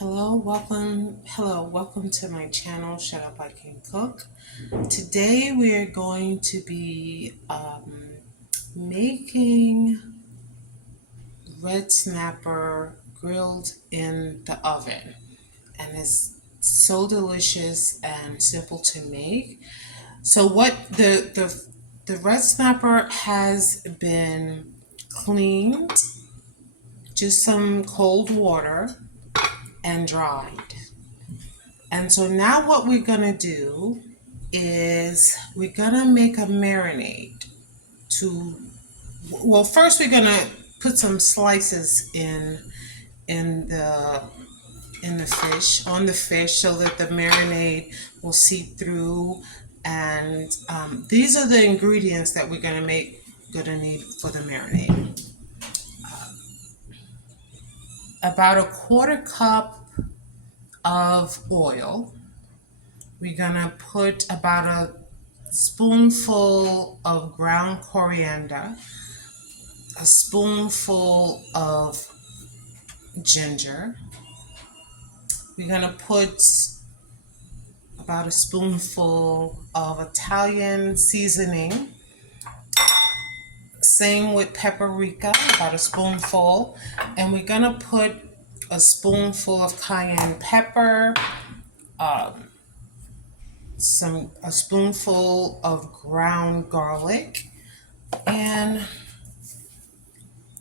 Welcome to my channel, Shut Up I Can Cook. Today we are going to be making red snapper grilled in the oven. And it's so delicious and simple to make. So what the red snapper has been cleaned, just some cold water, and dried. And so now what we're gonna do is we're gonna make a marinade to, well, first we're gonna put some slices in the in the fish, on the fish, so that the marinade will seep through. And these are the ingredients that we're gonna need for the marinade. About a quarter cup of oil. We're gonna put about a spoonful of ground coriander, a spoonful of ginger. We're gonna put about a spoonful of Italian seasoning. Same with paprika, about a spoonful. And we're gonna put a spoonful of cayenne pepper, a spoonful of ground garlic, and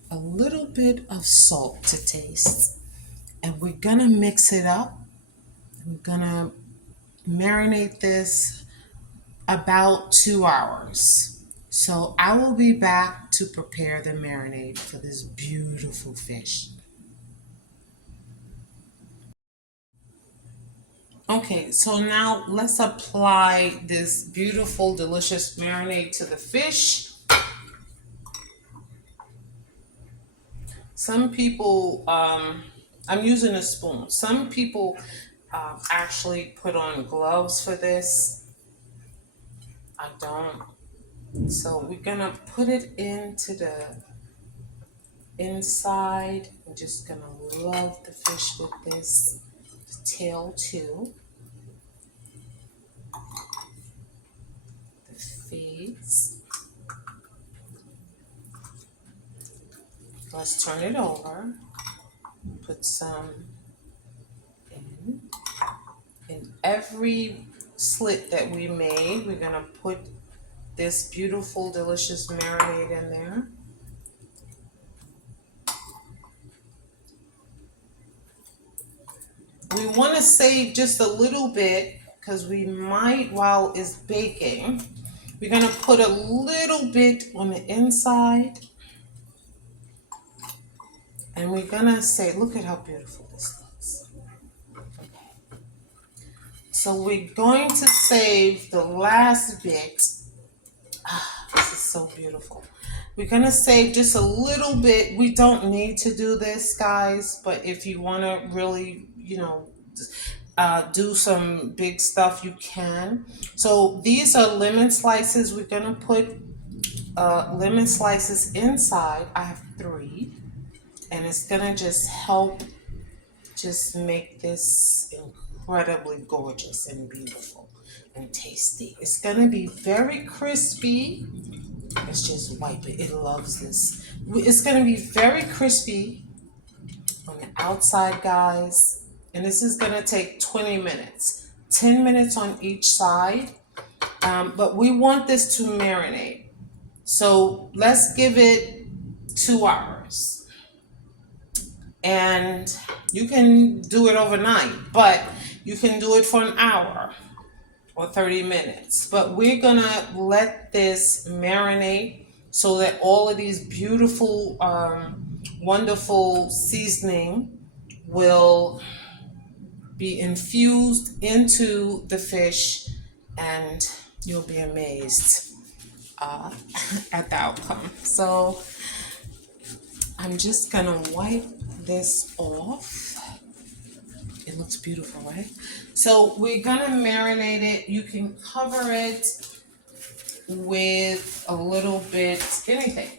a little bit of salt to taste. And we're gonna mix it up. We're gonna marinate this about 2 hours. So I will be back to prepare the marinade for this beautiful fish. Okay, so now let's apply this beautiful, delicious marinade to the fish. Some people, I'm using a spoon. Some people actually put on gloves for this. I don't. So we're gonna put it into the inside. I'm just gonna love the fish with this. The tail too. The face. Let's turn it over. Put some in. In every slit that we made, we're gonna put this beautiful, delicious marinade in there. We want to save just a little bit because we might, while it's baking, we're going to put a little bit on the inside. And we're going to say, look at how beautiful this looks. Okay. So we're going to save the last bit. This is so beautiful. We're going to save just a little bit. We don't need to do this, guys, but if you want to really, do some big stuff, you can. So these are lemon slices. We're going to put lemon slices inside. I have 3. And it's going to just help just make this incredibly gorgeous and beautiful and tasty. It's going to be very crispy. Let's just wipe it. It loves this. It's going to be very crispy on the outside, guys. And this is going to take 20 minutes. 10 minutes on each side. But we want this to marinate. So let's give it 2 hours. And you can do it overnight, but you can do it for an hour or 30 minutes. But we're gonna let this marinate so that all of these beautiful, wonderful seasoning will be infused into the fish, and you'll be amazed at the outcome. So I'm just gonna wipe this off. It looks beautiful, right? So we're gonna marinate it. You can cover it with a little bit, anything.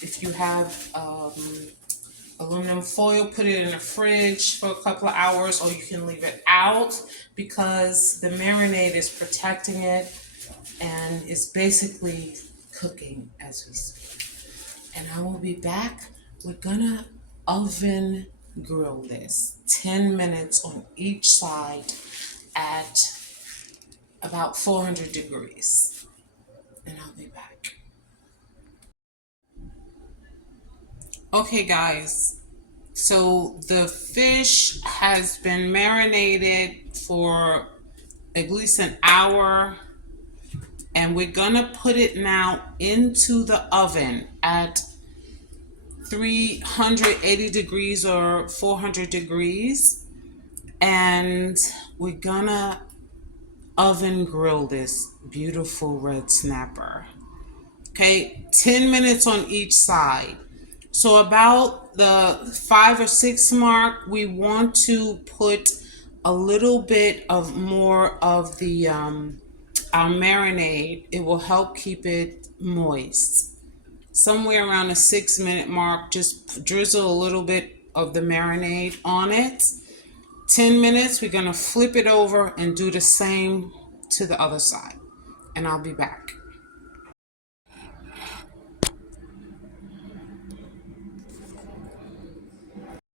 If you have aluminum foil, put it in the fridge for a couple of hours, or you can leave it out because the marinade is protecting it and it's basically cooking as we speak. And I will be back. We're gonna oven grill this 10 minutes on each side at about 400 degrees. And I'll be back. Okay, guys. So the fish has been marinated for at least an hour, and we're gonna put it now into the oven at 380 degrees or 400 degrees, and we're gonna oven grill this beautiful red snapper. Okay, 10 minutes on each side. So about the 5 or 6 mark, we want to put a little bit of more of the our marinade. It will help keep it moist. Somewhere around the 6-minute mark, just drizzle a little bit of the marinade on it. 10 minutes, we're gonna flip it over and do the same to the other side. And I'll be back.